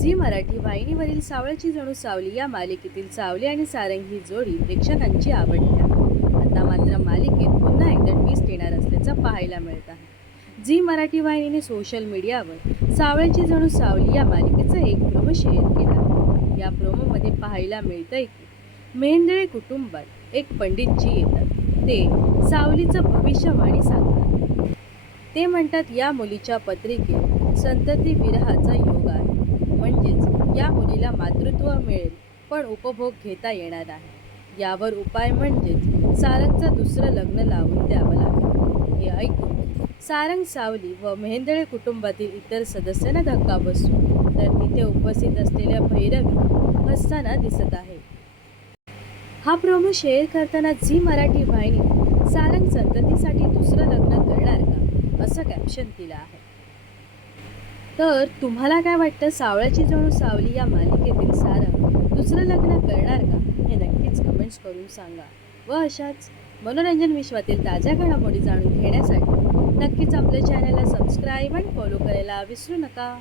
Zee Marathi वाहिनीवरील सावळाची जणू सावली या मालिकेतील सावली आणि सारंग ही जोडी प्रेक्षकांची आवडते आहे. आता मात्र मालिकेत पुन्हा एकदा ट्विस्ट येणार असल्याचं पाहायला मिळत आहे. झी मराठी वाहिनीने सोशल मीडियावर सावळाची जणू सावली या मालिकेचा एक प्रोमो शेअर केला आहे. या प्रोमोमध्ये पाहायला मिळतंय की मेहेंदळे कुटुंबात एक पंडितजी येतात. ते सावलीचं भविष्यवाणी सांगतात. ते म्हणतात या मुलीच्या पत्रिकेत संतती विरहाचा योग आहे. म्हणजेच या मुलीला मातृत्व मिळेल पण उपभोग घेता येणार नाही. यावर उपाय म्हणजेच सारंगचं दुसरं लग्न लावून द्यावं लागेल. हे ऐकून सारंग, सावली व मेहेंदळे कुटुंबातील इतर सदस्यांना धक्का बसतो. तर तिथे उपस्थित असलेल्या भैरवी हसताना दिसत आहे. हा प्रोमो शेअर करताना झी मराठी वाहिनी सारंग संततीसाठी दुसरं लग्न करणार का असं कॅप्शन दिलं आहे. तर तुम्हाला काय वाटतं, सावळाची जणू सावली या मालिकेतील सारंग दुसरं लग्न करणार का? हे नक्कीच कमेंट्स करून सांगा. व अशाच मनोरंजन विश्वातील ताज्या घडामोडी जाणून घेण्यासाठी नक्कीच आपल्या चॅनलला सबस्क्राईब आणि फॉलो करायला विसरू नका.